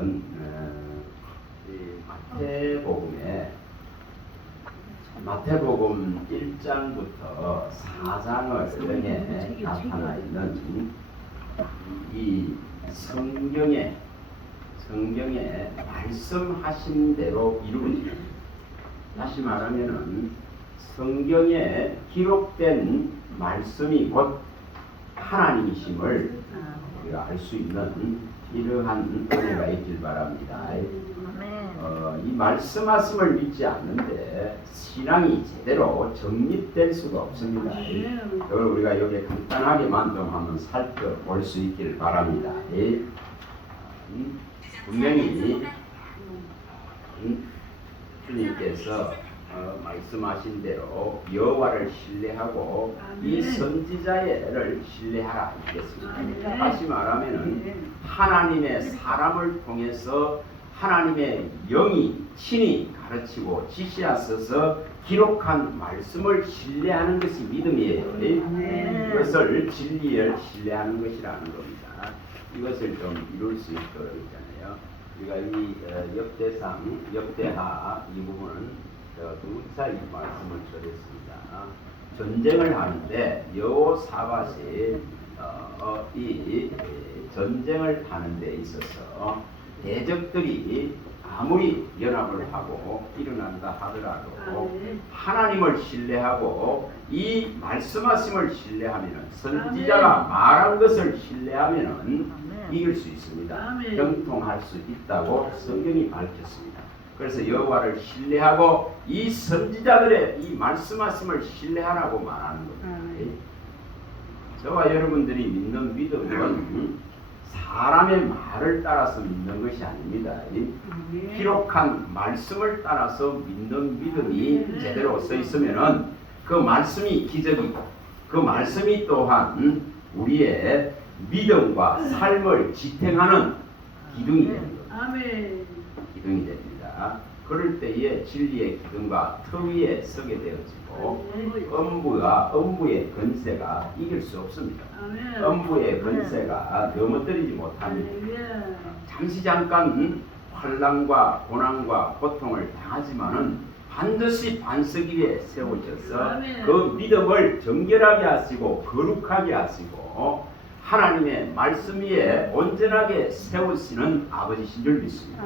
오늘은 이 마태복음 1장부터 4장을 나타나 있는 이 성경에 말씀하신 대로 이루어지는, 다시 말하면은 성경에 기록된 말씀이 곧 하나님이심을 우리가 알 수 있는 이러한 은혜가 있길 바랍니다. 이 말씀하심을 믿지 않는데 신앙이 제대로 정립될 수가 없습니다. 그걸 우리가 여기에 간단하게만 좀 한번 살펴볼 수 있기를 바랍니다. 분명히 주님께서 말씀하신 대로 여호와를 신뢰하고 이 선지자를 신뢰하라 했습니다. 다시 말하면은 하나님의 사람을 통해서 하나님의 영이 친히 가르치고 지시하셔서 기록한 말씀을 신뢰하는 것이 믿음이에요. 이것을 진리를 신뢰하는 것이라는 겁니다. 이것을 좀 이룰 수 있도록 있잖아요. 우리가 이 역대하 이 부분은 두사이 말씀을 드렸습니다. 전쟁을 하는데 여호사밧이 이 전쟁을 하는 데 있어서 대적들이 아무리 연합을 하고 일어난다 하더라도 하나님을 신뢰하고 이 말씀하심을 신뢰하면은, 선지자가 말한 것을 신뢰하면은 이길 수 있습니다. 형통할 수 있다고 성경이 밝혔습니다. 그래서 여호와를 신뢰하고 이 선지자들의 이 말씀하심을 신뢰하라고 말하는 겁니다. 저와 여러분들이 믿는 믿음은 사람의 말을 따라서 믿는 것이 아닙니다. 기록한 말씀을 따라서 믿는 믿음이 제대로 써 있으면은 그 말씀이 기적이고 그 말씀이 또한 우리의 믿음과 삶을 지탱하는 기둥이 됩니다. 기둥이 됩니다. 그럴 때에 진리의 기둥과 터 위에 서게 되어지고 음부의 권세가 이길 수 없습니다. 음부의 권세가 넘어뜨리지 못합니다. 잠시 잠깐 환난과 고난과 고통을 당하지만은 반드시 반석 위에 세우셔서 그 믿음을 정결하게 하시고 거룩하게 하시고 하나님의 말씀 위에 온전하게 세우시는 아버지신 줄 믿습니다.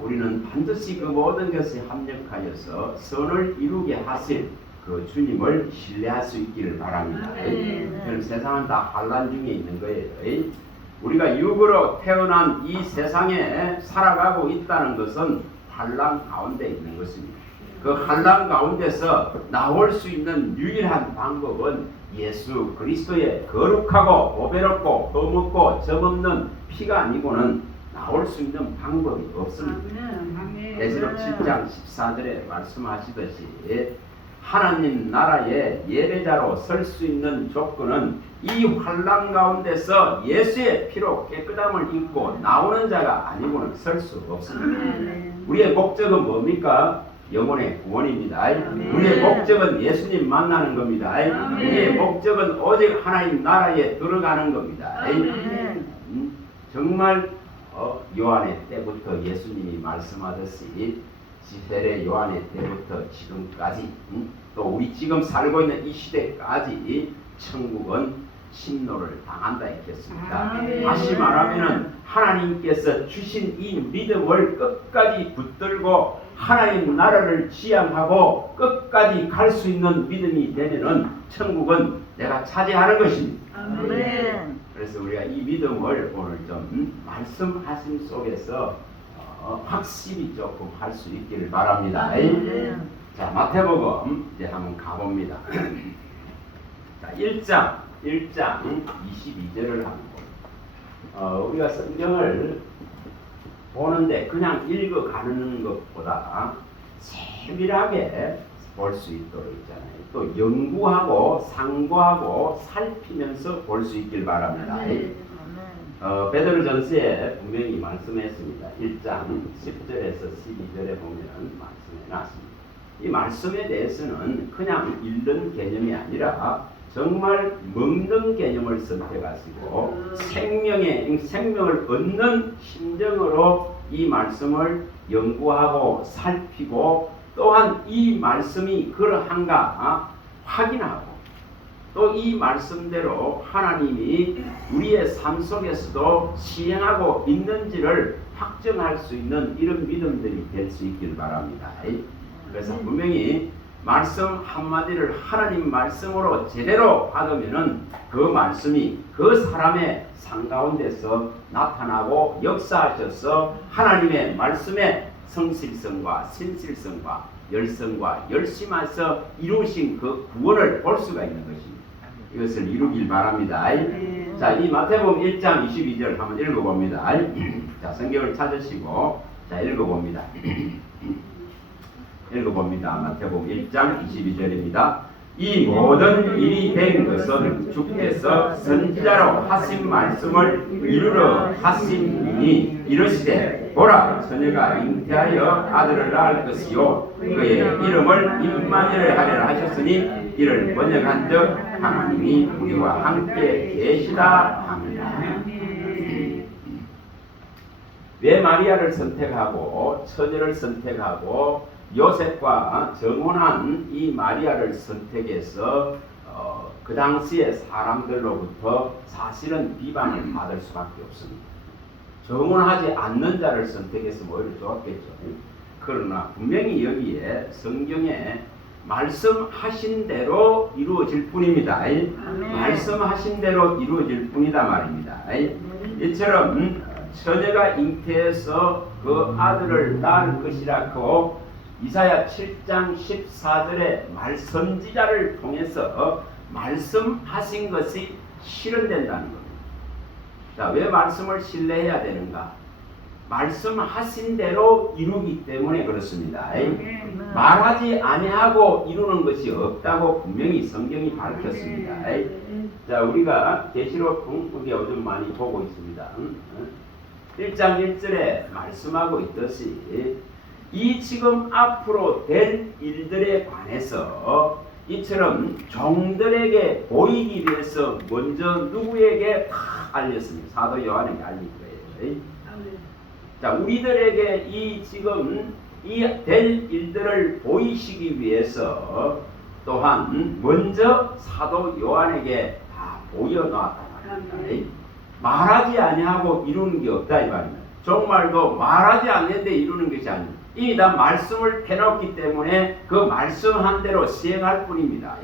우리는 반드시 그 모든 것에 합력하여서 선을 이루게 하실 그 주님을 신뢰할 수 있기를 바랍니다. 그럼 세상은 다 환난 중에 있는 거예요. 우리가 육으로 태어난 이 세상에 살아가고 있다는 것은 환난 가운데 있는 것입니다. 그 환난 가운데서 나올 수 있는 유일한 방법은 예수 그리스도의 거룩하고 보배롭고 흠없고 점없는 피가 아니고는 나올 수 있는 방법이 없습니다. 에스겔 7장 14절에 말씀하시듯이 하나님 나라의 예배자로 설 수 있는 조건은 이 환난 가운데서 예수의 피로 깨끗함을 입고 나오는 자가 아니고는 설 수 없습니다. 우리의 목적은 뭡니까? 영혼의 구원입니다. 우리의 목적은 예수님 만나는 겁니다. 우리의 목적은 오직 하나님 나라에 들어가는 겁니다. 정말 요한의 때부터 예수님이 말씀하듯이 지세례 요한의 때부터 지금까지 또 우리 지금 살고 있는 이 시대까지 천국은 침노를 당한다 했겠습니다. 다시 말하면은 하나님께서 주신 이 믿음을 끝까지 붙들고 하나님 나라를 지향하고 끝까지 갈 수 있는 믿음이 되면은 천국은 내가 차지하는 것입니다. 그래서 우리가 이 믿음을 오늘 좀 말씀하신 속에서 확실히 조금 할 수 있기를 바랍니다. 자, 마태복음 이제 한번 가봅니다. 자, 1장 22절을 한번 우리가 성경을 보는데 그냥 읽어가는 것보다 세밀하게 볼 수 있도록 있잖아요. 또 연구하고 상고하고 살피면서 볼 수 있길 바랍니다. 베드로전서에 분명히 말씀했습니다. 1장 10절에서 12절에 보면 말씀해 놨습니다. 이 말씀에 대해서는 그냥 읽는 개념이 아니라 정말 먹는 개념을 선택하시고 생명을 얻는 심정으로 이 말씀을 연구하고 살피고 또한 이 말씀이 그러한가 확인하고 또 이 말씀대로 하나님이 우리의 삶 속에서도 시행하고 있는지를 확정할 수 있는 이런 믿음들이 될 수 있길 바랍니다. 그래서 분명히 말씀 한마디를 하나님 말씀으로 제대로 받으면은 그 말씀이 그 사람의 삶 가운데서 나타나고 역사하셔서 하나님의 말씀의 성실성과 신실성과 열성과 열심에서 이루신 그 구원을 볼 수가 있는 것입니다. 이것을 이루길 바랍니다. 자, 이 마태복음 1장 22절 한번 읽어봅니다. 자, 성경을 찾으시고 자, 읽어봅니다. 마태복음 1장 22절입니다. 이 모든 일이 된 것은 주께서 선지자로 하신 말씀을 이루려 하심이니 이르시되 보라 처녀가 잉태하여 아들을 낳을 것이요 그의 이름을 임마누엘 하리라 하셨으니 이를 번역한즉 하나님이 우리와 함께 계시다 합니다. 왜 마리아를 선택하고 처녀를 선택하고 요셉과 정혼한 이 마리아를 선택해서 그 당시에 사람들로부터 사실은 비방을 받을 수밖에 없습니다. 정혼하지 않는 자를 선택했으면 오히려 좋았겠죠. 그러나 분명히 여기에 성경에 말씀하신 대로 이루어질 뿐입니다. 말씀하신 대로 이루어질 뿐이다 말입니다. 이처럼 처녀가 잉태해서 그 아들을 낳을 것이라고 이사야 7장 14절에 선지자를 통해서 말씀하신 것이 실현된다는 겁니다. 자, 왜 말씀을 신뢰해야 되는가? 말씀하신 대로 이루기 때문에 그렇습니다. 말하지 아니하고 이루는 것이 없다고 분명히 성경이 밝혔습니다. 자, 우리가 계시록 우리 요즘 많이 보고 있습니다. 1장 1절에 말씀하고 있듯이 이 지금 앞으로 될 일들에 관해서 이처럼 종들에게 보이기 위해서 먼저 누구에게 다 알렸습니다. 사도 요한에게 알린 거예요. 자, 우리들에게 이 지금 이 될 일들을 보이시기 위해서 또한 먼저 사도 요한에게 다 보여놨다 말입니다. 말하지 아니하고 이루는 게 없다 이 말입니다. 정말도 말하지 않는데 이루는 것이 아닙니다. 이미 다 말씀을 해놓기 때문에 그 말씀한 대로 시행할 뿐입니다.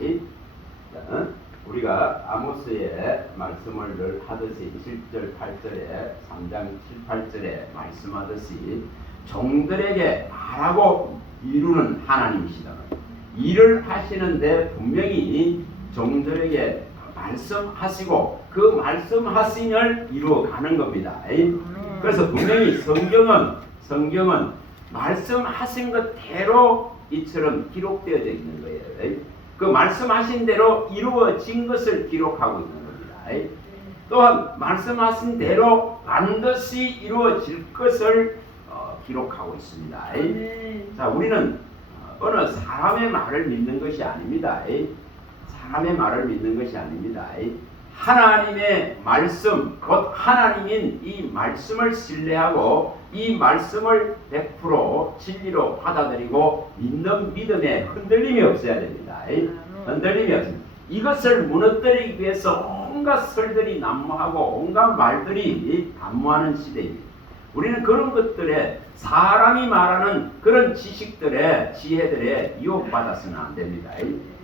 우리가 아모스의 말씀을 늘 하듯이 7절 8절에 3장 7, 8절에 말씀하듯이 종들에게 말하고 이루는 하나님이시다. 일을 하시는데 분명히 종들에게 말씀하시고 그 말씀하심을 이루어가는 겁니다. 그래서 분명히 성경은 말씀하신 것대로 이처럼 기록되어져 있는 거예요. 그 말씀하신 대로 이루어진 것을 기록하고 있는 겁니다. 또한 말씀하신 대로 반드시 이루어질 것을 기록하고 있습니다. 자, 우리는 어느 사람의 말을 믿는 것이 아닙니다. 사람의 말을 믿는 것이 아닙니다. 하나님의 말씀, 곧 하나님인 이 말씀을 신뢰하고 이 말씀을 100% 진리로 받아들이고 믿는 믿음에 흔들림이 없어야 됩니다. 흔들림이 없습니다. 이것을 무너뜨리기 위해서 온갖 설들이 난무하고 온갖 말들이 난무하는 시대입니다. 우리는 그런 것들에 사람이 말하는 그런 지식들의 지혜들에 유혹받아서는 안 됩니다.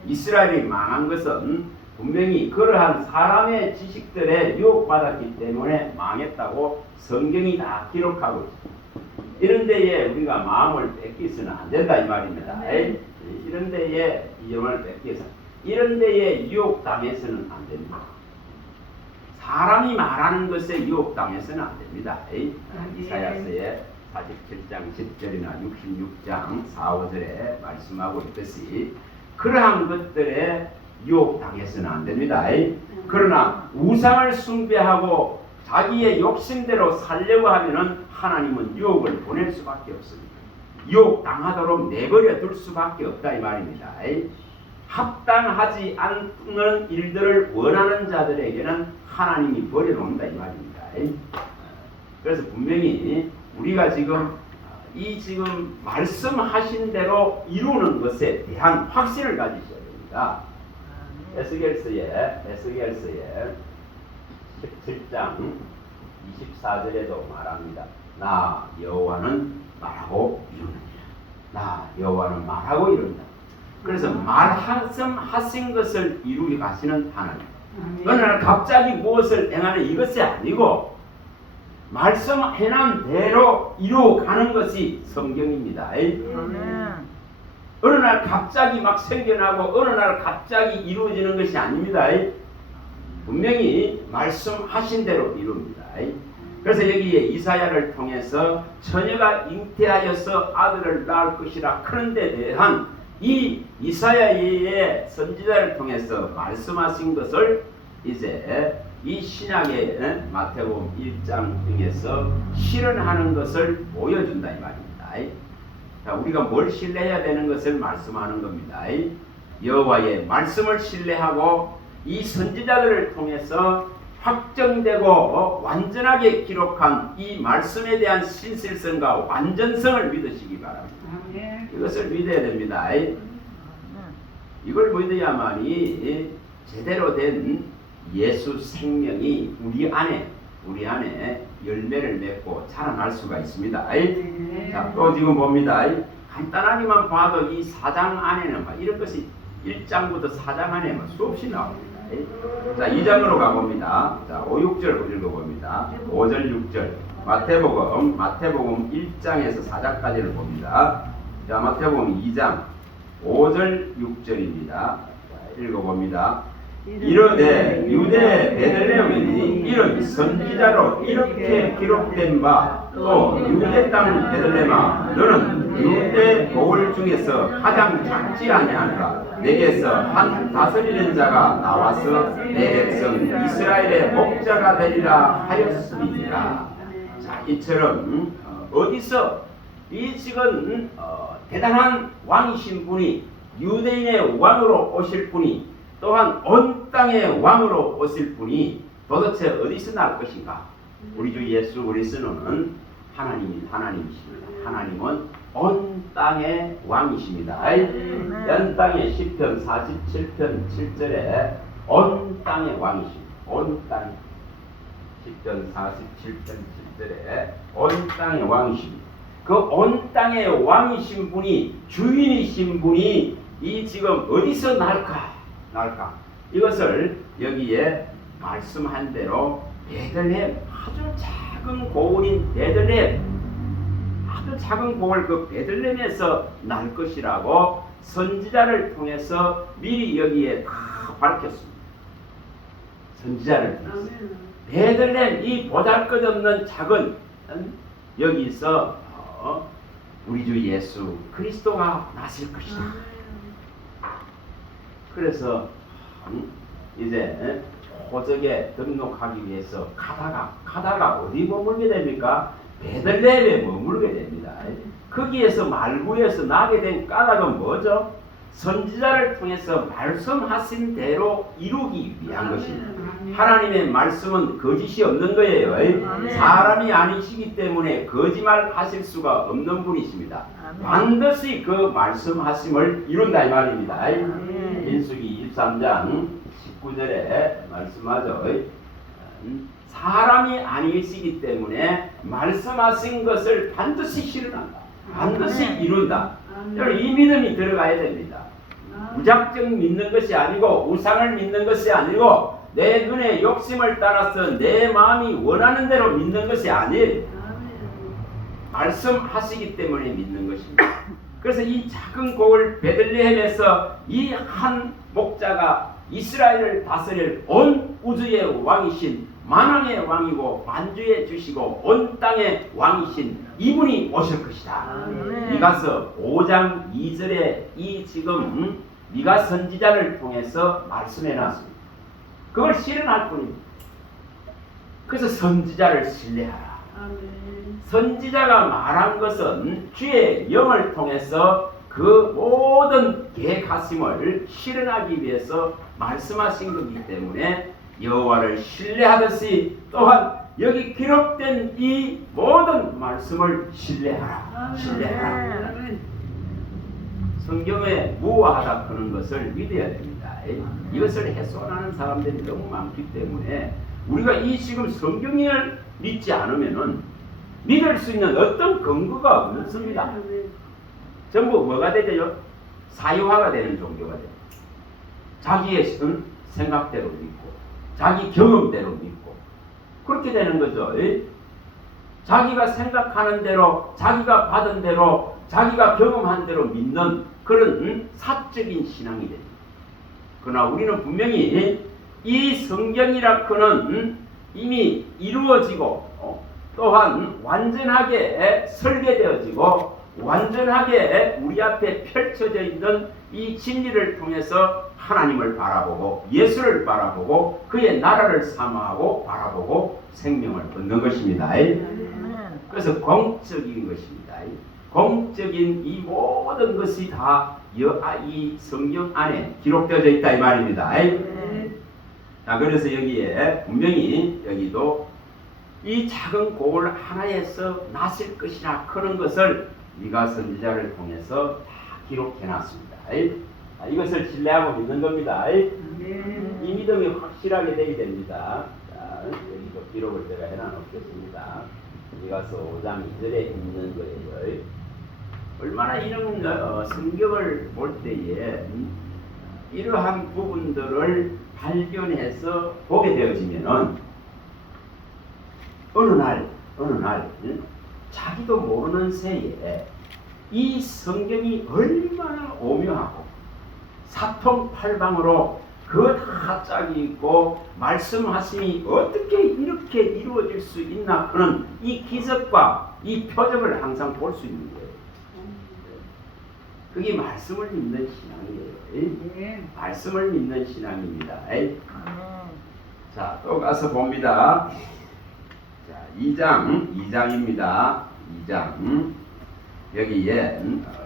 이스라엘이 망한 것은 분명히 그러한 사람의 지식들에 유혹받았기 때문에 망했다고 성경이 다 기록하고 있습니다. 이런 데에 우리가 마음을 뺏기서는 안 된다 이 말입니다. 이런 데에 이름을 뺏기서 이런 데에 유혹당해서는 안 됩니다. 사람이 말하는 것에 유혹당해서는 안 됩니다. 이사야서의 47장 10절이나 66장 4, 5절에 말씀하고 있듯이 그러한 것들에 유혹당해서는 안 됩니다. 그러나 우상을 숭배하고 자기의 욕심대로 살려고 하면은 하나님은 유혹을 보낼 수밖에 없습니다. 유혹당하도록 내버려 둘 수밖에 없다 이 말입니다. 합당하지 않는 일들을 원하는 자들에게는 하나님이 버려놓는다 이 말입니다. 그래서 분명히 우리가 지금 지금 말씀하신 대로 이루는 것에 대한 확신을 가지셔야 됩니다. 에스겔서에 17장 24절에도 말합니다. 나 여호와는 말하고 이루느니라. 나 여호와는 말하고 이룬다. 그래서 말씀하신 것을 이루게 가시는 하나님. 어느 날 갑자기 무엇을 행하는 이것이 아니고 말씀해놓은 대로 이루어가는 것이 성경입니다. 어느 날 갑자기 막 생겨나고 어느 날 갑자기 이루어지는 것이 아닙니다. 분명히 말씀하신 대로 이룹니다. 그래서 여기에 이사야를 통해서 처녀가 잉태하여서 아들을 낳을 것이라 그런 데 대한 이 이사야의 선지자를 통해서 말씀하신 것을 이제 이 신약의 마태복음 1장 등에서 실현하는 것을 보여준다 이 말입니다. 자, 우리가 뭘 신뢰해야 되는 것을 말씀하는 겁니다. 여호와의 말씀을 신뢰하고 이 선지자들을 통해서 확정되고 완전하게 기록한 이 말씀에 대한 신실성과 완전성을 믿으시기 바랍니다. 이것을 믿어야 됩니다. 이걸 믿어야만이 제대로 된 예수 생명이 우리 안에 열매를 맺고 자라날 수가 있습니다. 자, 또 지금 봅니다. 간단하게만 봐도 이 4장 안에는 이런 것이 1장부터 4장 안에 수없이 나옵니다. 자, 2장으로 가봅니다. 자, 5, 6절 읽어봅니다. 5절, 6절. 마태복음 1장에서 4장까지를 봅니다. 자, 마태복음 2장 5절, 6절입니다. 자, 읽어봅니다. 이르되 유대 베들레헴이니 이런 선지자로 이렇게 기록된 바 또 유대 땅 베들레헴아 너는 유대 고을 중에서 가장 작지 아니하노라. 내게서 한 다스리는 자가 나와서 내 백성 이스라엘의 목자가 되리라 하였습니다. 자, 이처럼 어디서 이 지금 대단한 왕이신 분이 유대인의 왕으로 오실 분이 또한 온 땅의 왕으로 오실 분이 도대체 어디서 날 것인가? 우리 주 예수 그리스도는 하나님이십니다. 하나님은 온 땅의 왕이십니다. 연 땅의 시편 47편 7절에 온 땅의 왕이십니다. 온 땅 시편 47편 7절에 온 땅의 왕이십니다. 그 온 땅의 왕이신 분이 주인이신 분이 이 지금 어디서 날까? 이것을 여기에 말씀한 대로 베들레헴 아주 작은 고을인 베들레헴 아주 작은 고을 그 베들레헴에서 날 것이라고 선지자를 통해서 미리 여기에 다 밝혔습니다. 선지자를 통해서 베들레헴 이 보잘것없는 작은 여기서 우리 주 예수 그리스도가 나실 것이다. 그래서 이제 호적에 등록하기 위해서 가다가 어디 머물게 됩니까? 베들레헴에 머물게 됩니다. 거기에서 말구에서 나게 된 까닭은 뭐죠? 선지자를 통해서 말씀하신 대로 이루기 위한 것입니다. 하나님의 말씀은 거짓이 없는 거예요. 사람이 아니시기 때문에 거짓말 하실 수가 없는 분이십니다. 반드시 그 말씀하심을 이룬다 이 말입니다. 민수기 23장 19절에 말씀하죠. 사람이 아니시기 때문에 말씀하신 것을 반드시 실현한다. 반드시 이룬다. 이 믿음이 들어가야 됩니다. 무작정 믿는 것이 아니고 우상을 믿는 것이 아니고 내 눈의 욕심을 따라서 내 마음이 원하는 대로 믿는 것이 아니에요. 말씀하시기 때문에 믿는 것입니다. 그래서 이 작은 고을 베들레헴에서 이 한 목자가 이스라엘을 다스릴 온 우주의 왕이신 만왕의 왕이고 만주의 주시고 온 땅의 왕이신 이분이 오실 것이다. 미가서 5장 2절에 이 지금 미가 선지자를 통해서 말씀해 놨습니다. 그걸 실현할 뿐입니다. 그래서 선지자를 신뢰하라. 선지자가 말한 것은 주의 영을 통해서 그 모든 계획하심을 실현하기 위해서 말씀하신 거기 때문에 여호와를 신뢰하듯이 또한 여기 기록된 이 모든 말씀을 신뢰하라. 신뢰하라. 성경에 무화하다 그런 것을 믿어야 됩니다. 이것을 훼손하는 사람들이 너무 많기 때문에 우리가 이 지금 성경을 믿지 않으면은 믿을 수 있는 어떤 근거가 없습니다. 전부 뭐가 되죠? 사유화가 되는 종교가 돼요. 자기의 생각대로 믿고 자기 경험대로 믿고 그렇게 되는 거죠. 자기가 생각하는 대로 자기가 받은 대로 자기가 경험한 대로 믿는 그런 사적인 신앙이 됩니다. 그러나 우리는 분명히 이 성경이라고는 이미 이루어지고 또한 완전하게 설계되어지고 완전하게 우리 앞에 펼쳐져 있는 이 진리를 통해서 하나님을 바라보고 예수를 바라보고 그의 나라를 사모하고 바라보고 생명을 얻는 것입니다. 그래서 공적인 것입니다. 공적인 이 모든 것이 다 이 성경 안에 기록되어져 있다 이 말입니다. 자, 그래서 여기에 분명히 여기도 이 작은 고을 하나에서 나실 것이라 그런 것을 미가 선지자를 통해서 다 기록해 놨습니다. 이것을 신뢰하고 믿는 겁니다. 이 믿음이 확실하게 되게 됩니다. 자, 여기도 기록을 제가 해놔 놓겠습니다. 미가서 5장 2절에 있는 거예요. 얼마나 이런 성경을 볼 때에 이러한 부분들을 발견해서 보게 되어지면은 어느 날 자기도 모르는 새에 이 성경이 얼마나 오묘하고 사통팔방으로 그 다 짝이 있고 말씀하심이 어떻게 이렇게 이루어질 수 있나 그런 이 기적과 이 표적을 항상 볼 수 있는 거예요. 그게 말씀을 믿는 신앙이에요. 말씀을 믿는 신앙입니다. 자, 또 가서 봅니다. 자, 2장입니다. 2장 여기에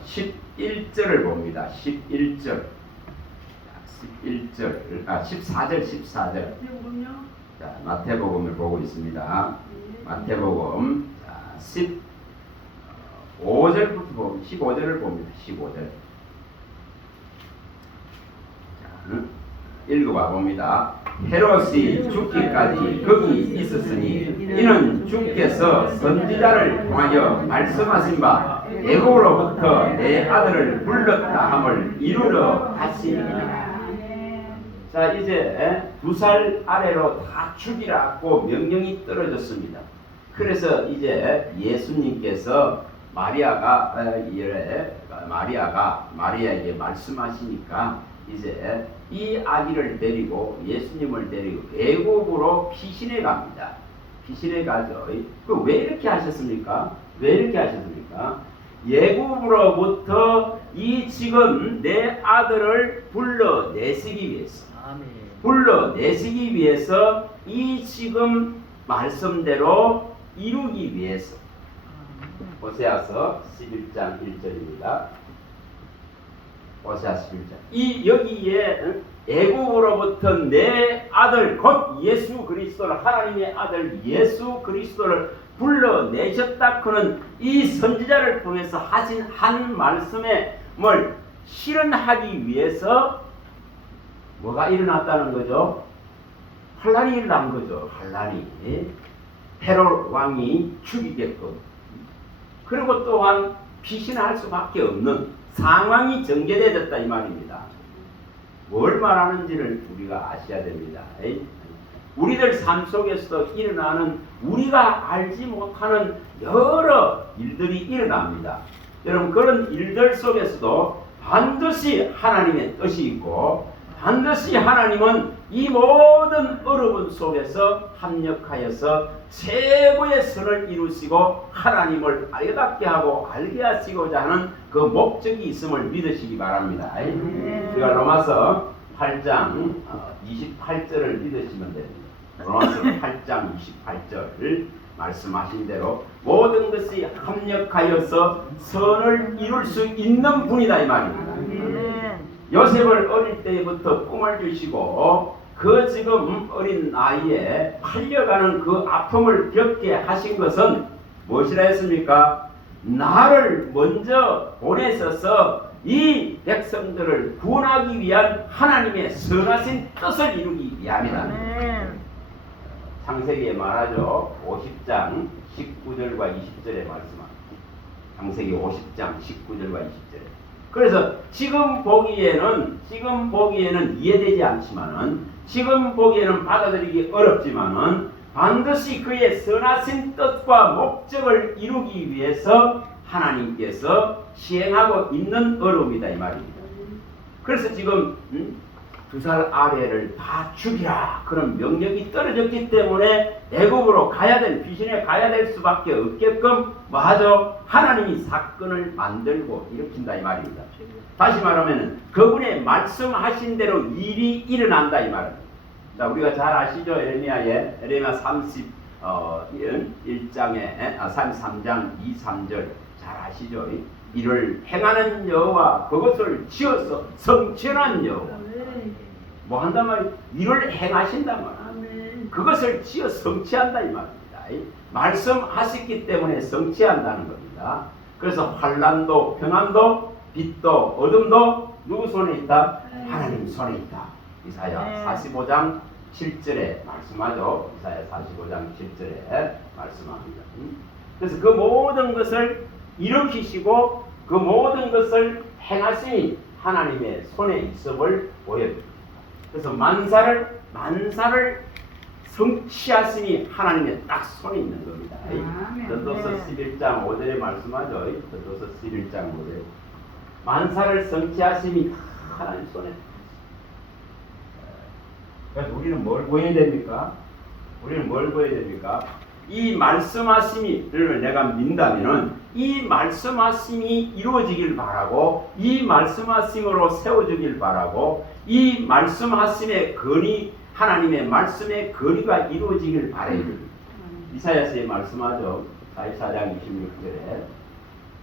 11절을 봅니다. 11절 14절 자, 마태복음을 보고 있습니다. 마태복음 15절부터 보면 15절을 봅니다. 15절 자, 읽어봐 봅니다. 헤롯이 죽기까지 거기 있었으니 이는 주께서 선지자를 통하여 말씀하신 바 애굽으로부터 내 아들을 불렀다 함을 이루려 하시니라. 자, 이제 2살 아래로 다 죽이라고 명령이 떨어졌습니다. 그래서 이제 예수님께서 마리아에게 말씀하시니까 이제 이 아기를 데리고 예수님을 데리고 애굽으로 피신해 갑니다. 피신해 가죠. 왜 이렇게 하셨습니까? 애굽으로부터 이 지금 내 아들을 불러내시기 위해서 이 지금 말씀대로 이루기 위해서 호세아서 11장 1절입니다. 호세아 11장 여기에 애굽으로부터 내 아들 곧 예수 그리스도를 하나님의 아들 예수 그리스도를 불러내셨다 그는 이 선지자를 통해서 하신 한 말씀에 뭘 실현하기 위해서 뭐가 일어났다는 거죠? 환란이 일어난 거죠. 환란이 헤롯 왕이 죽이게끔 그리고 또한 피신할 수밖에 없는 상황이 전개되었다 이 말입니다. 뭘 말하는지를 우리가 아셔야 됩니다. 우리들 삶 속에서도 일어나는 우리가 알지 못하는 여러 일들이 일어납니다. 여러분 그런 일들 속에서도 반드시 하나님의 뜻이 있고 반드시 하나님은 이 모든 어려움 속에서 합력하여서 최고의 선을 이루시고 하나님을 알게 하고 알게 하시고자 하는 그 목적이 있음을 믿으시기 바랍니다. 제가 로마서 8장 28절을 믿으시면 됩니다. 로마서 8장 28절 말씀하신 대로 모든 것이 합력하여서 선을 이룰 수 있는 분이다 이 말입니다. 요셉을 어릴 때부터 꿈을 주시고 그 지금 어린 나이에 팔려가는 그 아픔을 겪게 하신 것은 무엇이라 했습니까? 나를 먼저 보내셔서 이 백성들을 구원하기 위한 하나님의 선하신 뜻을 이루기 위함이다. 창세기에 말하죠. 50장 19절과 20절에 말씀합니다. 창세기 50장 19절과 20절에. 그래서 지금 보기에는 이해되지 않지만은, 지금 보기에는 받아들이기 어렵지만은 반드시 그의 선하신 뜻과 목적을 이루기 위해서 하나님께서 시행하고 있는 어려움이다 이 말입니다. 그래서 지금 2살 아래를 다 죽이라 그런 명령이 떨어졌기 때문에 애굽으로 가야 될, 귀신에 가야 될 수밖에 없게끔 뭐하죠? 하나님이 사건을 만들고 일으킨다 이 말입니다. 다시 말하면 그분의 말씀하신 대로 일이 일어난다 이 말입니다. 자, 우리가 잘 아시죠? 에레미야 33장 2, 3절 잘 아시죠? 이를 행하는 여호와 그것을 지어서 성취하는 여호와 뭐 한단 말이에요? 이를 행하신단 말이에요. 그것을 지어 성취한다 이 말입니다. 말씀하셨기 때문에 성취한다는 겁니다. 그래서 환난도 평안도 빛도 어둠도 누구 손에 있다? 하나님 손에 있다. 이사야 45장 7절에 말씀하죠. 이사야 45장 7절에 말씀합니다. 그래서 그 모든 것을 일으키시고 그 모든 것을 행하시니 하나님의 손에 있음을 보여줍니다. 그래서 만사를 성취하시니 하나님의 딱 손에 있는 겁니다. 전도서 11장 5절에 말씀하죠. 전도서 11장 5절 만사를 성취하시니 하나님 손에. 그래서 우리는 뭘 보여야 됩니까? 이 말씀하심이를 내가 민다면은 이 말씀하심이 이루어지길 바라고, 이 말씀하심으로 세워주길 바라고, 이 말씀하심의 건의, 하나님의 말씀의 건의가 이루어지길 바라야 됩니다. 이사야서에 말씀하죠. 44장 26절에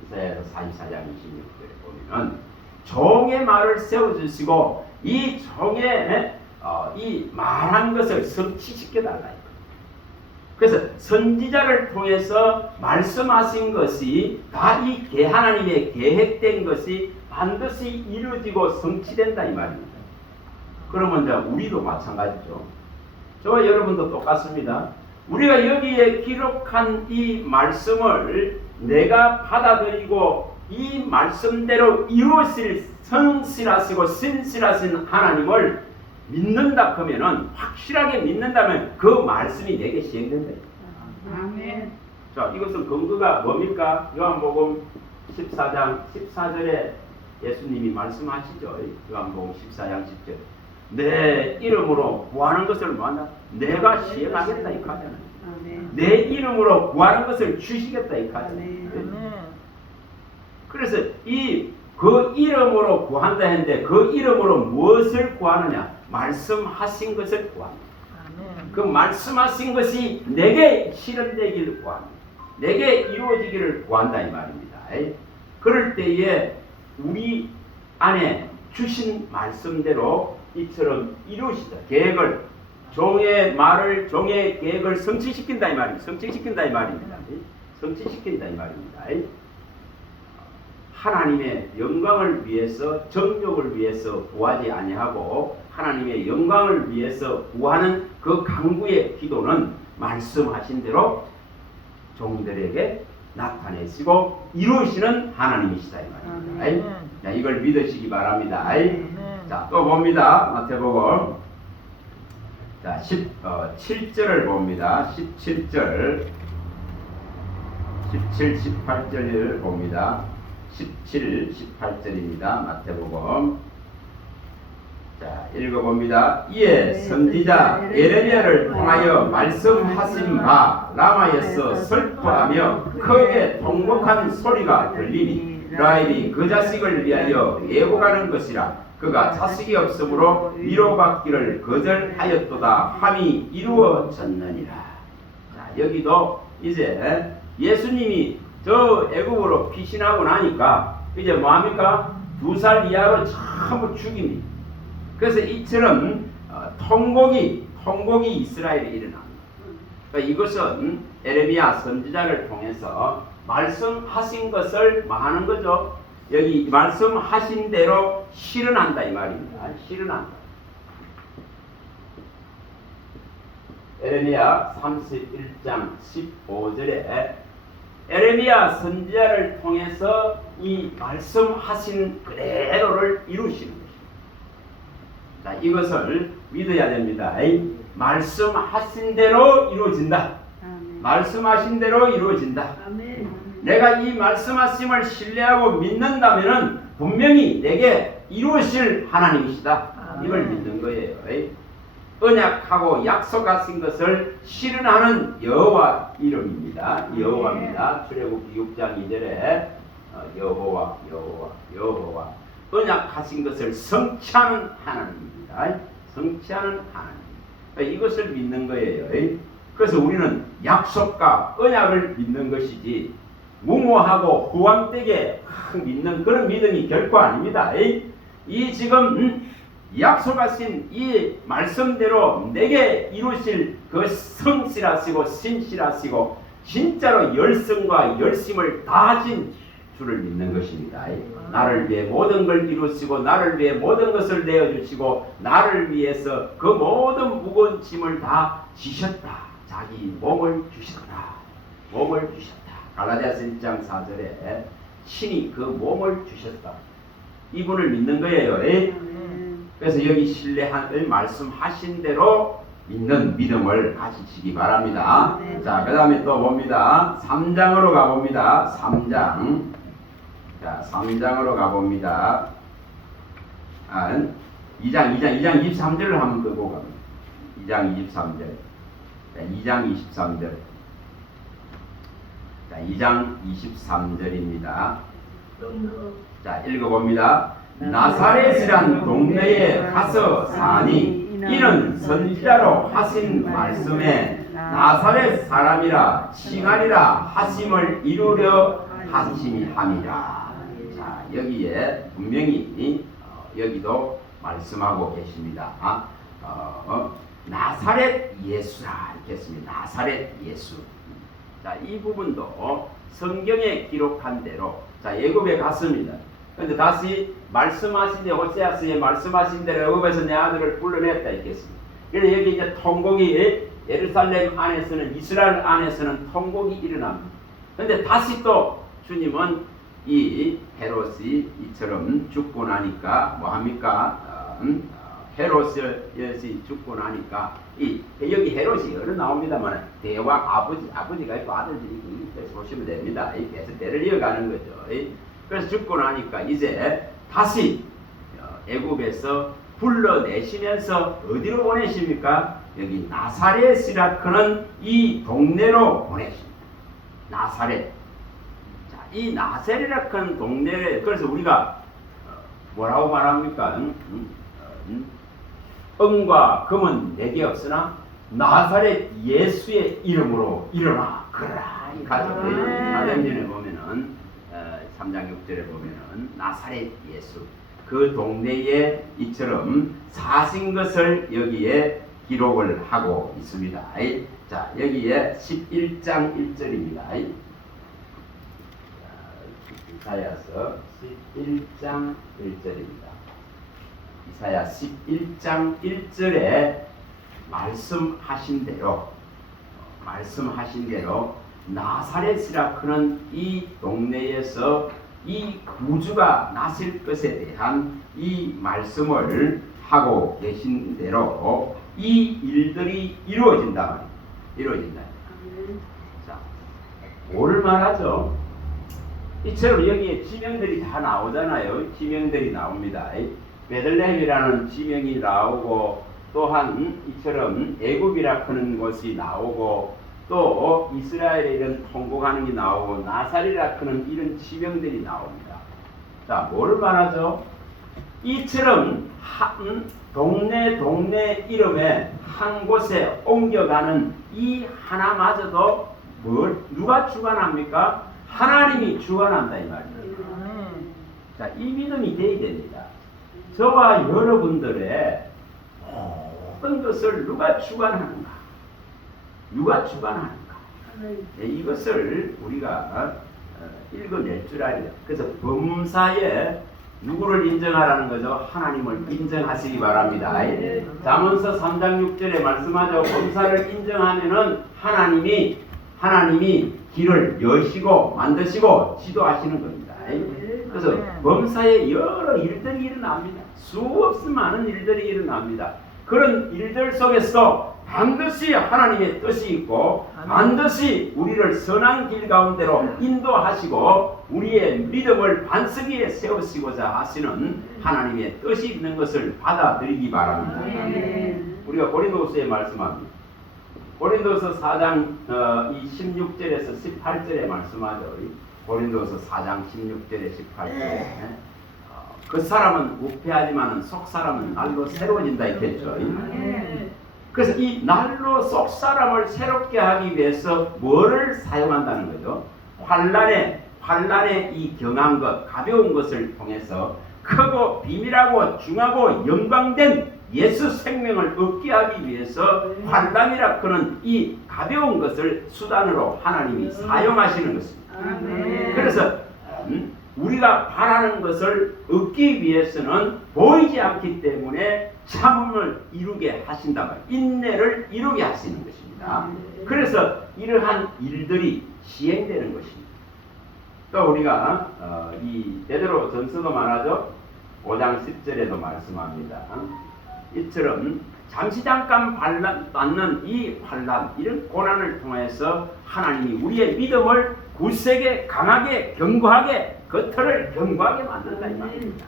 이사야서 44장 26절에 보면은 종의 말을 세워주시고 이 종의 이 말한 것을 성취시켜달라. 그래서 선지자를 통해서 말씀하신 것이 다 이 하나님의 계획된 것이 반드시 이루어지고 성취된다 이 말입니다. 그러면 이제 우리도 마찬가지죠. 저와 여러분도 똑같습니다. 우리가 여기에 기록한 이 말씀을 내가 받아들이고 이 말씀대로 이루어질 성실하시고 신실하신 하나님을 믿는다 하면은, 확실하게 믿는다면 그 말씀이 내게 시행된다. 아멘. 자, 이것은 근거가 뭡니까? 요한복음 14장 14절에 예수님이 말씀하시죠. 요한복음 14장 10절. 내 이름으로 구하는 것을 뭐한다? 내가 시행하겠다 이 카잖아요. 내 이름으로 구하는 것을 주시겠다 이 카잖아요. 그래서 그 이름으로 구한다 했는데 그 이름으로 무엇을 구하느냐? 말씀하신 것을 구합니다. 그 말씀하신 것이 내게 실현되기를 구합니다. 내게 이루어지기를 구한다 이 말입니다. 그럴 때에 우리 안에 주신 말씀대로 이처럼 이루시다. 계획을, 종의 말을, 종의 계획을 성취시킨다 이 말입니다. 성취시킨다 이 말입니다. 하나님의 영광을 위해서, 정욕을 위해서 구하지 아니하고 하나님의 영광을 위해서 구하는 그 간구의 기도는 말씀하신 대로 종들에게 나타내시고 이루시는 하나님이시다 이 말입니다. 자, 이걸 믿으시기 바랍니다. 자, 또 봅니다. 마태복음 자 7절을 봅니다. 17절 17, 18절을 봅니다. 17, 18절입니다. 마태복음. 자, 읽어봅니다. 이에 선지자 에레미야를 통하여 말씀하신 바 라마에서 슬퍼하며 크게 통곡한 소리가 들리니 라헬이 그 자식을 위하여 애고가는 것이라. 그가 자식이 없으므로 위로받기를 거절하였도다 함이 이루어졌느니라. 자, 여기도 이제 예수님이 저 애굽으로 피신하고 나니까 이제 뭐합니까? 2살 이하로 전부 죽입니다. 그래서 이처럼 통곡이 이스라엘에 일어납니다. 그러니까 이것은 에레미야 선지자를 통해서 말씀하신 것을 뭐 하는 거죠? 여기 말씀하신 대로 실현한다 이 말입니다. 실현한다. 에레미야 31장 15절에 에레미야 선지자를 통해서 이 말씀하신 그대로를 이루시는 것입니다. 자, 이것을 믿어야 됩니다. 말씀하신 대로 이루어진다. 말씀하신 대로 이루어진다. 내가 이 말씀하심을 신뢰하고 믿는다면은 분명히 내게 이루실 하나님이시다. 이걸 믿는 거예요. 언약하고 약속하신 것을 실현하는 여호와 이름입니다. 여호와입니다. 출애굽기 6장 2절에 여호와 언약하신 것을 성취하는 하나님입니다. 성취하는 하나님. 이것을 믿는 거예요. 그래서 우리는 약속과 언약을 믿는 것이지 무모하고 후황되게 믿는 그런 믿음이 결코 아닙니다. 이 지금 약속하신 이 말씀대로 내게 이루실 그 성실하시고 신실하시고 진짜로 열성과 열심을 다하신 주를 믿는 것입니다. 나를 위해 모든 걸 이루시고 나를 위해 모든 것을 내어주시고 나를 위해서 그 모든 무거운 짐을 다 지셨다. 자기 몸을 주셨다. 몸을 주셨다. 갈라디아서 1장 4절에 신이 그 몸을 주셨다. 이분을 믿는 거예요. 그래서 여기 신뢰한 말씀하신 대로 믿는 믿음을 가지시기 바랍니다. 자, 그 다음에 또 봅니다. 3장으로 가봅니다. 3장. 자, 3장으로 가봅니다. 2장 23절을 한번 끄고 갑니다. 2장 23절. 자, 2장 23절. 자, 2장 23절입니다. 자, 읽어봅니다. 나사렛이란 동네에 가서 사니 이는 선지자로 하신 말씀에 나사렛 사람이라 칭하리라 하심을 이루려 하심이 함이라. 자, 여기에 분명히 여기도 말씀하고 계십니다. 나사렛 예수라 이렇게 했습니다. 나사렛 예수. 자, 이 부분도 성경에 기록한 대로 자, 애굽에 갔습니다. 그런데 다시 말씀하신 데 호세아서에 말씀하신 대로 애굽에서 내 아들을 불러냈다 했겠습니다. 그래서 여기 이제 통곡이 예루살렘 안에서는 이스라엘 안에서는 통곡이 일어납니다. 그런데 다시 또 주님은 이 헤롯이 이처럼 죽고 나니까 뭐 합니까? 헤롯이 죽고 나니까 여기 헤롯이 여러 나옵니다만 대왕 아버지가 있고 아들들이 있고 보시면 됩니다. 계속 대를 이어가는 거죠. 그래서 죽고 나니까 이제 다시 애굽에서 불러내시면서 어디로 보내십니까? 여기 나사렛이라 하는 이 동네로 보내십니다. 나사렛. 자, 이 나사렛이라 하는 동네에 그래서 우리가 뭐라고 말합니까? 은과 금은 내게 없으나 나사렛 예수의 이름으로 일어나 그라. 이 가정에 보면은 3장 6절에 보면은 나사렛 예수 그 동네에 이처럼 사신 것을 여기에 기록을 하고 있습니다. 자, 여기에 11장 1절입니다. 이사야서 11장 1절입니다. 이사야 11장 1절에 말씀하신 대로 나사렛이라 하는 이 동네에서 이 구주가 나실 것에 대한 이 말씀을 하고 계신 대로 이 일들이 이루어진다. 자, 뭐를 말하죠? 이처럼 여기에 지명들이 다 나오잖아요. 지명들이 나옵니다. 베들레헴이라는 지명이 나오고 또한 이처럼 애굽이라 하는 것이 나오고 또 이스라엘에 이런 통곡하는 게 나오고 나사렛이라 하는 이런 지명들이 나옵니다. 자, 뭐를 말하죠? 이처럼 동네 이름에 한 곳에 옮겨가는 이 하나마저도 누가 주관합니까? 하나님이 주관한다 이 말입니다. 자, 이 믿음이 되어야 됩니다. 저와 여러분들의 모든 것을 누가 주관하는가? 누가 주관하는가? 네, 이것을 우리가 읽어낼 줄 알아요. 그래서 범사에 누구를 인정하라는 거죠? 하나님을 인정하시기 바랍니다. 잠언서 3장 6절에 말씀하죠. 범사를 인정하면은 하나님이 길을 여시고 만드시고 지도하시는 겁니다. 그래서 범사에 여러 일들이 일어납니다. 수없이 많은 일들이 일어납니다. 그런 일들 속에서 반드시 하나님의 뜻이 있고 반드시 우리를 선한 길 가운데로 인도하시고 우리의 믿음을 반석 위에 세우시고자 하시는 하나님의 뜻이 있는 것을 받아들이기 바랍니다. 우리가 고린도서에 말씀합니다. 고린도서 4장 16절에서 18절에 말씀하죠. 고린도서 4장 16절에 18절에 그 사람은 우패하지만 속 사람은 날로 새로워진다 했겠죠. 그래서 이 날로 속 사람을 새롭게 하기 위해서 뭐를 사용한다는 거죠? 환란에 이 경한 것, 가벼운 것을 통해서 크고 비밀하고 중하고 영광된 예수 생명을 얻게 하기 위해서 환란이라 그는 이 가벼운 것을 수단으로 하나님이 사용하시는 것입니다. 그래서 우리가 바라는 것을 얻기 위해서는 보이지 않기 때문에 참음을 이루게 하신다. 인내를 이루게 하시는 것입니다. 그래서 이러한 일들이 시행되는 것입니다. 또 우리가 이 베드로 전서도 말하죠. 5장 10절에도 말씀합니다. 이처럼 잠시 잠깐 받는 이 환난, 이런 고난을 통해서 하나님이 우리의 믿음을 굳세게 강하게 견고하게 겉을 견고하게 만든다 이 말입니다.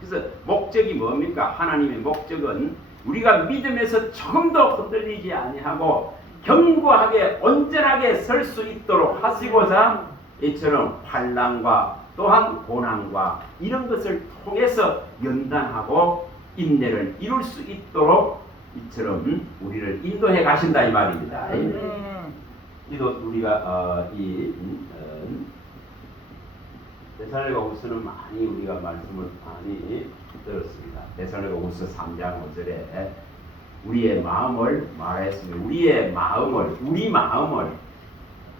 그래서 목적이 뭡니까? 하나님의 목적은 우리가 믿음에서 조금도 흔들리지 아니하고 견고하게 온전하게 설 수 있도록 하시고자 이처럼 환난과 또한 고난과 이런 것을 통해서 연단하고 인내를 이룰 수 있도록 이처럼 우리를 인도해 가신다 이 말입니다. 이도 우리가 데살로니가후서는 많이 우리가 말씀을 많이 들었습니다. 데살로니가후서 3장 5절에 우리의 마음을 말했습니다. 우리 마음을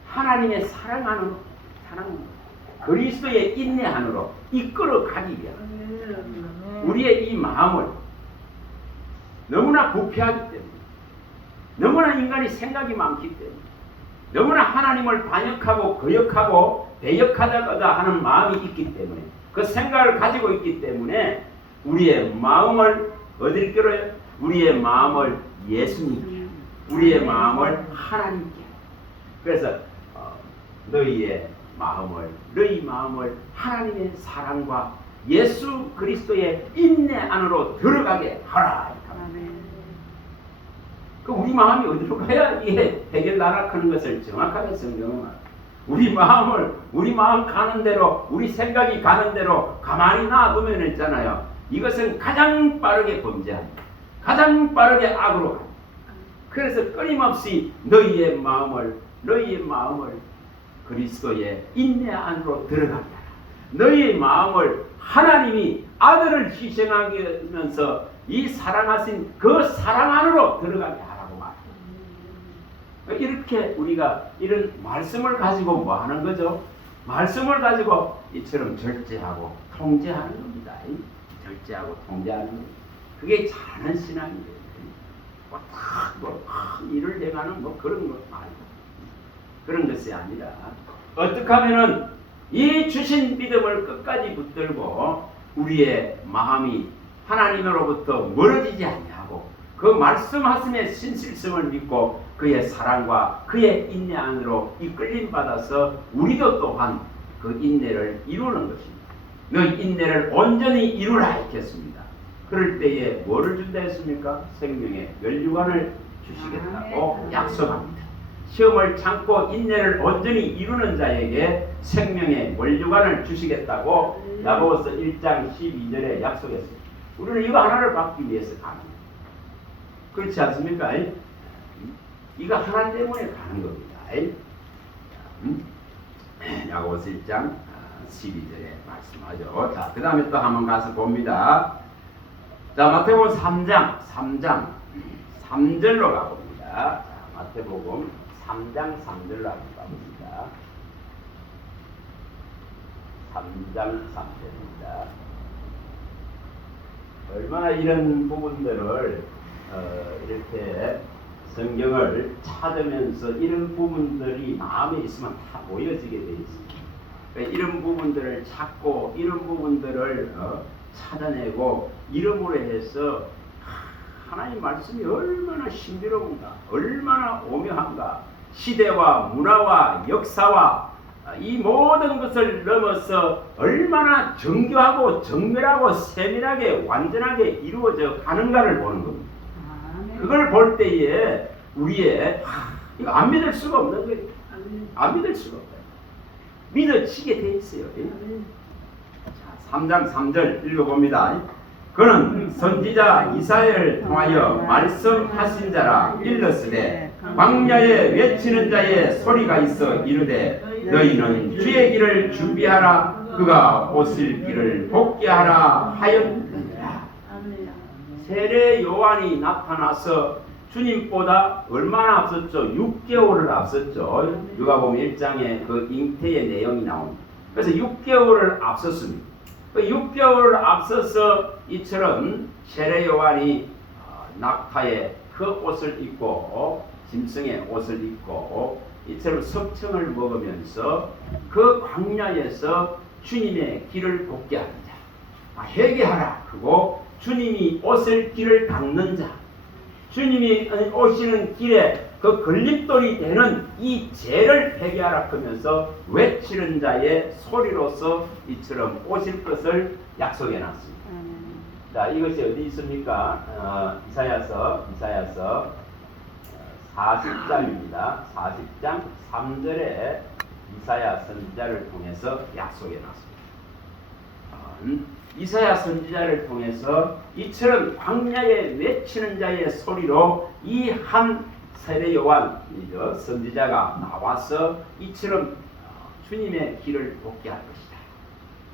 하나님의 사랑 그리스도의 인내 안으로 이끌어 가기 위한 우리의 이 마음을 너무나 부패하기 때문에 너무나 인간이 생각이 많기 때문에 너무나 하나님을 반역하고 거역하고 배역하다가 하는 마음이 있기 때문에 그 생각을 가지고 있기 때문에 우리의 마음을 어디를 끌어요? 우리의 마음을 예수님께, 우리의 마음을 하나님께. 그래서 너희 마음을 하나님의 사랑과 예수 그리스도의 인내 안으로 들어가게 하라. 그 우리 마음이 어디로 가야 이게 해결 나락하는 것을 정확하게 성경은 말합니다. 우리 마음 가는 대로, 우리 생각이 가는 대로 가만히 놔두면 있잖아요. 이것은 가장 빠르게 범죄합니다. 가장 빠르게 악으로 갑니다. 그래서 끊임없이 너희의 마음을 그리스도의 인내 안으로 들어가게 하라. 너희의 마음을 하나님이 아들을 희생하면서 이 사랑하신 그 사랑 안으로 들어가게 하라고 말합니다. 이렇게 우리가 이런 말씀을 가지고 뭐 하는 거죠? 말씀을 가지고 이처럼 절제하고 통제하는 겁니다. 절제하고 통제하는 겁니다. 그게 잘하는 신앙이에요. 큰 일을 행하는 그런 것 말이고 그런 것이 아니라 어떻게 하면은 이 주신 믿음을 끝까지 붙들고 우리의 마음이 하나님으로부터 멀어지지 아니하고 그 말씀하심의 신실성을 믿고 그의 사랑과 그의 인내 안으로 이끌림 받아서 우리도 또한 그 인내를 이루는 것입니다. 너희 인내를 온전히 이루라 했겠습니다. 그럴 때에 뭐를 준다 했습니까? 생명의 면류관을 주시겠다고 약속합니다. 시험을 참고 인내를 온전히 이루는 자에게 생명의 면류관을 주시겠다고 야고보서 1장 12절에 약속했습니다. 우리는 이거 하나를 받기 위해서 가는 거예요. 그렇지 않습니까? 이거 하나 때문에 가는 겁니다. 야고보서 1장 12절에 말씀하죠. 자, 그 다음에 또 한번 가서 봅니다. 자, 마태복음 3장 3절로 가봅니다. 자, 마태복음 3장 3절로 한번 가봅니다. 3장 3절입니다. 얼마나 이런 부분들을 이렇게 성경을 찾으면서 이런 부분들이 마음에 있으면 다 모여지게 되어 있습니다. 그러니까 이런 부분들을 찾고 이런 부분들을 찾아내고 이름으로 해서 하나님 말씀이 얼마나 신비로운가, 얼마나 오묘한가, 시대와 문화와 역사와 이 모든 것을 넘어서 얼마나 정교하고 정밀하고 세밀하게 완전하게 이루어져 가는가를 보는 겁니다. 그걸 볼 때에 우리의 이거 안 믿을 수가 없는 거예요. 안 믿을 수가 없어요. 믿어지게 돼 있어요. 자, 3장 3절 읽어봅니다. 그는 선지자 이사야를 통하여 말씀하신 자라 일렀으되 광야에 외치는 자의 소리가 있어 이르되 너희는 주의 길을 준비하라 그가 오실 길을 복게 하라 하였느니라. 세례 요한이 나타나서 주님보다 얼마나 앞섰죠? 6개월을 앞섰죠. 누가복음 1장에 그 잉태의 내용이 나옵니다. 그래서 6개월을 앞섰습니다. 6개월을 앞서서 이처럼 세례 요한이 낙타의 그 옷을 입고 짐승의 옷을 입고 이처럼 석청을 먹으면서 그 광야에서 주님의 길을 걷게 하는 자, 회개하라. 그리고 주님이 오실 길을 닦는 자, 주님이 오시는 길에 그 걸림돌이 되는 이 죄를 회개하라 하면서 외치는 자의 소리로서 이처럼 오실 것을 약속해 놨습니다. 자, 이것이 어디 있습니까? 이사야서 40장입니다. 40장 3절에 이사야 선지자를 통해서 약속해 놨습니다. 이사야 선지자를 통해서 이처럼 광야에 외치는 자의 소리로 이 한 세례 요한 선지자가 나와서 이처럼 주님의 길을 걷게 할 것이다.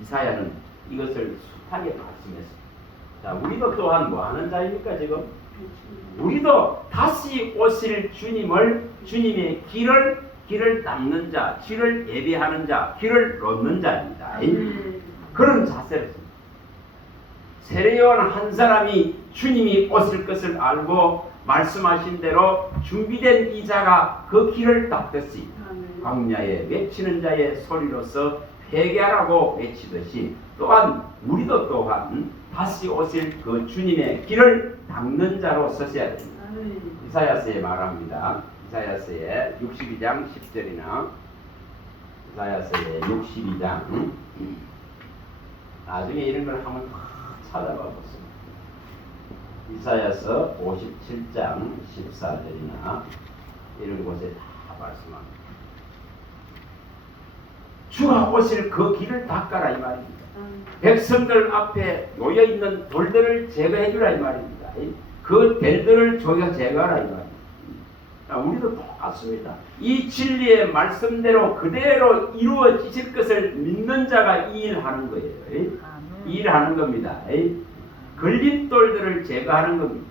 이사야는 이것을 숱하게 말씀했습니다. 자, 우리도 또한 뭐 하는 자입니까 지금? 우리도 다시 오실 주님의 길을 닦는 자, 길을 예비하는 자, 길을 놓는 자입니다. 그런 자세를 세례 요한 한 사람이 주님이 오실 것을 알고 말씀하신 대로 준비된 이 자가 그 길을 닦듯이 광야에 외치는 자의 소리로서 회개하라고 외치듯이 또한 우리도 또한 다시 오실 그 주님의 길을 닦는 자로 서셔야 됩니다. 이사야서에 말합니다. 이사야서에 62장 10절이나 이사야서에 62장 나중에 이런 걸 한번 찾아봐 보세요. 이사야서 57장 14절이나 이런 곳에 다 말씀합니다. 주가 오실 그 길을 닦아라 이 말입니다. 백성들 앞에 놓여있는 돌들을 제거해 주라 이 말입니다. 그 델들을 제거하라 이 말입니다. 우리도 똑같습니다. 이 진리의 말씀대로 그대로 이루어지실 것을 믿는 자가 이 일을 하는 거예요. 이 일을 하는 겁니다. 걸림돌들을 제거하는 겁니다.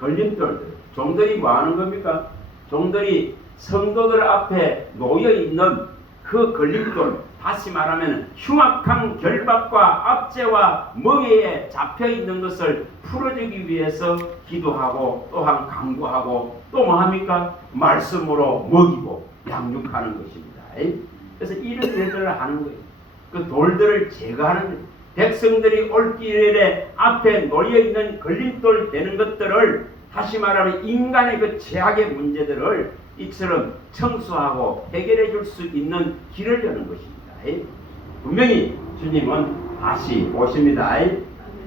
걸림돌들. 종들이 뭐 하는 겁니까? 종들이 성도들 앞에 놓여있는 그 걸림돌, 다시 말하면 흉악한 결박과 압제와 멍에에 잡혀있는 것을 풀어주기 위해서 기도하고 또한 강구하고 또 뭐합니까? 말씀으로 먹이고 양육하는 것입니다. 그래서 이런 일들을 하는 거예요. 그 돌들을 제거하는 거예요. 백성들이 올 길에 앞에 놓여있는 걸림돌 되는 것들을 다시 말하면 인간의 그 죄악의 문제들을 이처럼 청소하고 해결해 줄 수 있는 길을 여는 것입니다. 분명히 주님은 다시 오십니다.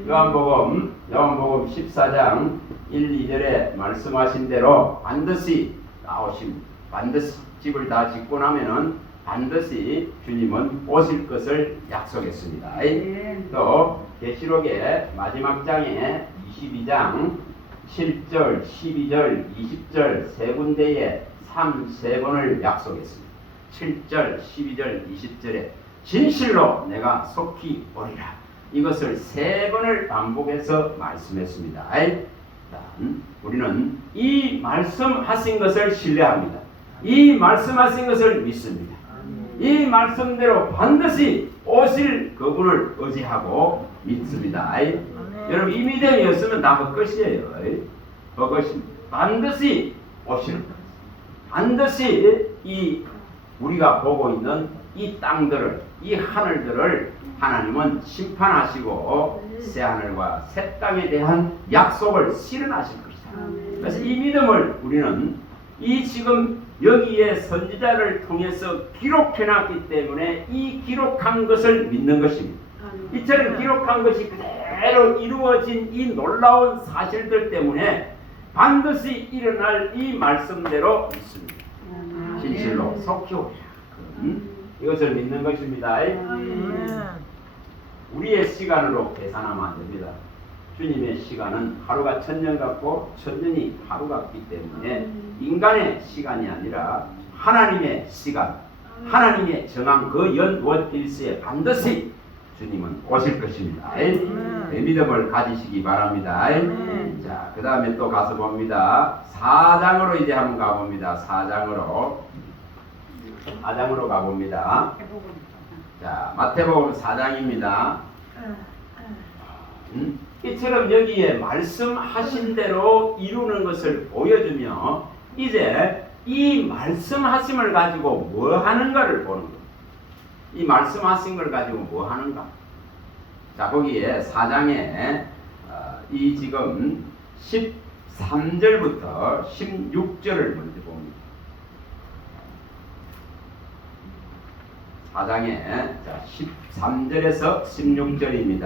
요한복음 14장 1, 2절에 말씀하신 대로 반드시 나오십니다. 반드시 집을 다 짓고 나면은 반드시 주님은 오실 것을 약속했습니다. 또 계시록의 마지막 장에 22장 7절, 12절, 20절 세 군데에 참 3번을 약속했습니다. 7절, 12절, 20절에 진실로 내가 속히 오리라. 이것을 3번을 반복해서 말씀했습니다. 일단 우리는 이 말씀하신 것을 신뢰합니다. 이 말씀하신 것을 믿습니다. 이 말씀대로 반드시 오실 그분을 의지하고 믿습니다. 여러분 이 믿음이 없으면 다 헛것이에요. 헛것입니다. 반드시 오시는 것. 반드시 이 우리가 보고 있는 이 땅들을, 이 하늘들을 하나님은 심판하시고 새 하늘과 새 땅에 대한 약속을 실현하실 것이다. 그래서 이 믿음을 우리는 이 지금 여기에 선지자를 통해서 기록해놨기 때문에 이 기록한 것을 믿는 것입니다. 이처럼 기록한 것이 그대로 이루어진 이 놀라운 사실들 때문에 반드시 일어날 이 말씀대로 믿습니다. 진실로 속히 오리라. 이것을 믿는 것입니다. 우리의 시간으로 계산하면 안 됩니다. 주님의 시간은 하루가 1000년 같고 1000년이 하루 같기 때문에 인간의 시간이 아니라 하나님의 시간, 하나님의 정한 그 연원일시에 반드시 주님은 오실 것입니다. 믿음을 가지시기 바랍니다. 자, 그 다음에 또 가서 봅니다. 4장으로 이제 한번 가봅니다. 4장으로 가봅니다. 자, 마태복음 4장입니다. 이처럼 여기에 말씀하신 대로 이루는 것을 보여주며 이제 이 말씀하심을 가지고 뭐 하는가를 보는 겁니다. 이 말씀하신 걸 가지고 뭐 하는가? 자, 거기에 4장에 이 지금 13절부터 16절을 먼저 봅니다. 4장에 자, 13절에서 16절입니다.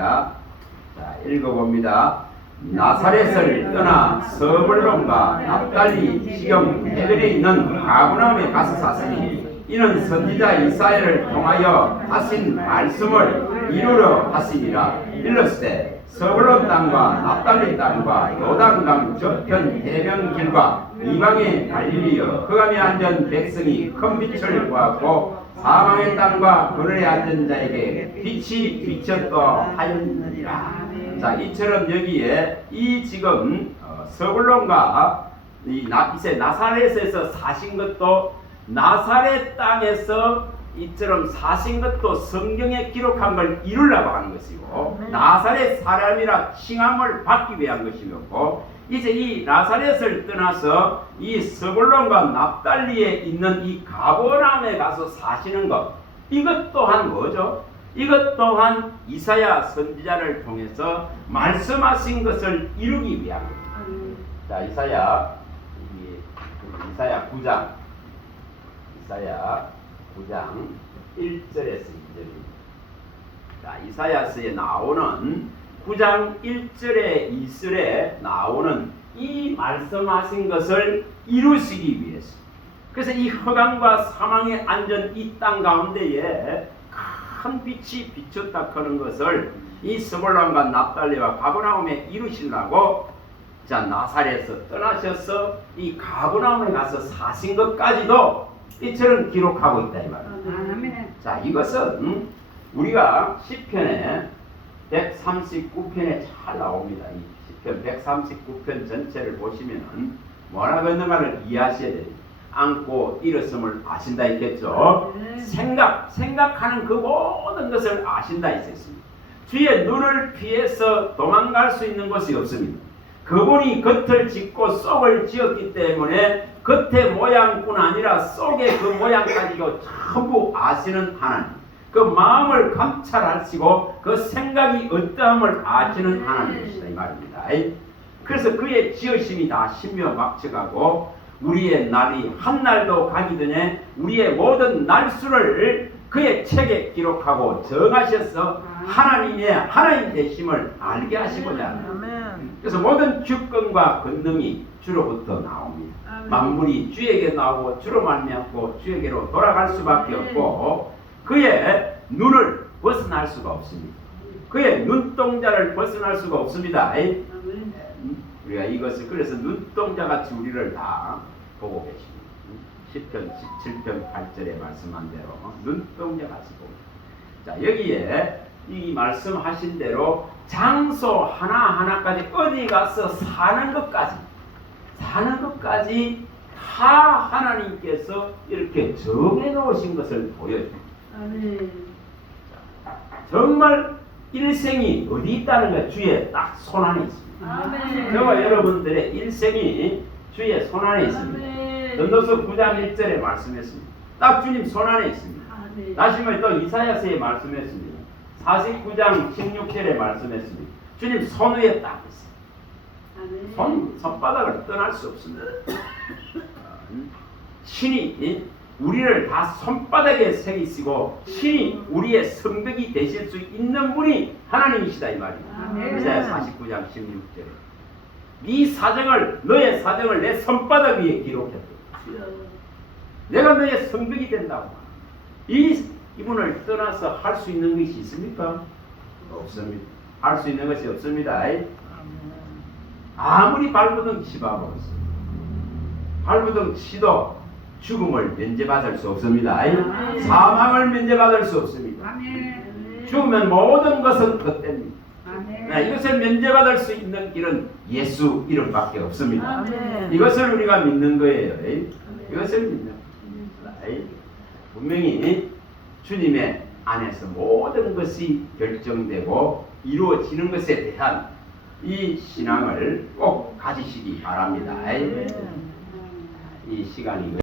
자, 읽어봅니다. 나사렛을 떠나 서불론과 납달리 지경 해변에 있는 가브나움에 가서 샀으니 이는 선지자 이사야를 통하여 하신 말씀을 이루려 하시니라. 일렀을 서불론 땅과 납달리 땅과 요단강 저편 해변길과 이방의 갈릴리여 흑암에 앉은 백성이 큰 빛을 보았고 사망의 땅과 그늘에 앉은 자에게 빛이 비쳤다 하였느니라. 자, 이처럼 여기에 이 지금 서불론과 이제 나사렛에서 사신 것도 나사렛 땅에서 이처럼 사신 것도 성경에 기록한 걸 이루려고 하는 것이고 나사렛 사람이라 칭함을 받기 위한 것이었고 이제 이 나사렛을 떠나서 이 스불론과 납달리에 있는 이 가버나움에 가서 사시는 것 이것 또한 뭐죠? 이것 또한 이사야 선지자를 통해서 말씀하신 것을 이루기 위한 겁니다. 자, 이사야 9장 이사야 9장 1절에서 2절입니다. 자, 이사야서에 나오는 9장 1절에 2절에 나오는 이 말씀하신 것을 이루시기 위해서 그래서 이 흑암과 사망에 앉은 이 땅 가운데에 큰 빛이 비쳤다 하는 것을 이 스불론과 납달리와 가버나움에 이루시려고 자 나사렛에서 떠나셔서 이 가버나움에 가서 사신 것까지도 이처럼 기록하고 있다 이 말입니다. 자, 이것은 우리가 시편에 139편에 잘 나옵니다. 이 시편 139편 전체를 보시면은 뭐라고 했는가를 이해하셔야 됩니다. 안고 일었음을 아신다 했겠죠. 생각하는 그 모든 것을 아신다 했습니다. 주의 눈을 피해서 도망갈 수 있는 것이 없습니다. 그분이 겉을 짓고 속을 지었기 때문에 겉의 모양뿐 아니라 속의 그 모양까지도 전부 아시는 하나님, 그 마음을 감찰하시고 그 생각이 어떠함을 아시는 하나님이시다 이 말입니다. 그래서 그의 지으심이 다 신묘막측하고 우리의 날이 한 날도 가기 전에 우리의 모든 날수를 그의 책에 기록하고 정하셔서 하나님의 하나님 되심을 알게 하시고자 합니다. 그래서 모든 주권과 권능이 주로부터 나옵니다. 만물이 주에게 나오고 주로 말미암고 주에게로 돌아갈 수밖에 없고 그의 눈을 벗어날 수가 없습니다. 그의 눈동자를 벗어날 수가 없습니다. 우리가 이것을 그래서 눈동자같이 우리를 다 보고 계십니다. 10편 17편 8절에 말씀한 대로 눈동자 같이 보고. 자, 여기에 이 말씀하신 대로 장소 하나하나까지 어디 가서 사는 것까지 다 하나님께서 이렇게 정해 놓으신 것을 보여줍니다. 아멘. 정말 일생이 어디 있다는 거예요? 주의 딱 손안에 있습니다. 아멘. 저와 여러분들의 일생이 주의 손안에 있습니다. 아멘. 전도서 9장 1절에 말씀했습니다. 딱 주님 손안에 있습니다. 아멘. 다시 말해 또 이사야서에 말씀했습니다. 49장 16절에 말씀했습니다. 주님 손 위에 딱 있습니다. 아멘. 손바닥을 떠날 수 없습니다. 신이 우리를 다 손바닥에 새기시고 신이 우리의 성벽이 되실 수 있는 분이 하나님이시다 이 말입니다. 아멘. 이사야 49장 16절에 너의 사정을 내 손바닥 위에 기록했다. 내가 너의 성벽이 된다고. 이분을 떠나서 할 수 있는 것이 있습니까? 없습니다. 할 수 있는 것이 없습니다. 아무리 발버둥 치봐도 발버둥 치도 죽음을 면제받을 수 없습니다. 아멘. 사망을 면제받을 수 없습니다. 아멘. 죽으면 모든 것은 헛됩니다. 아멘. 이것을 면제받을 수 있는 길은 예수 이름밖에 없습니다. 아멘. 이것을 우리가 믿는 거예요. 이것을 믿는 거예요. 분명히 주님의 안에서 모든 것이 결정되고 이루어지는 것에 대한 이 신앙을 꼭 가지시기 바랍니다. 이 시간이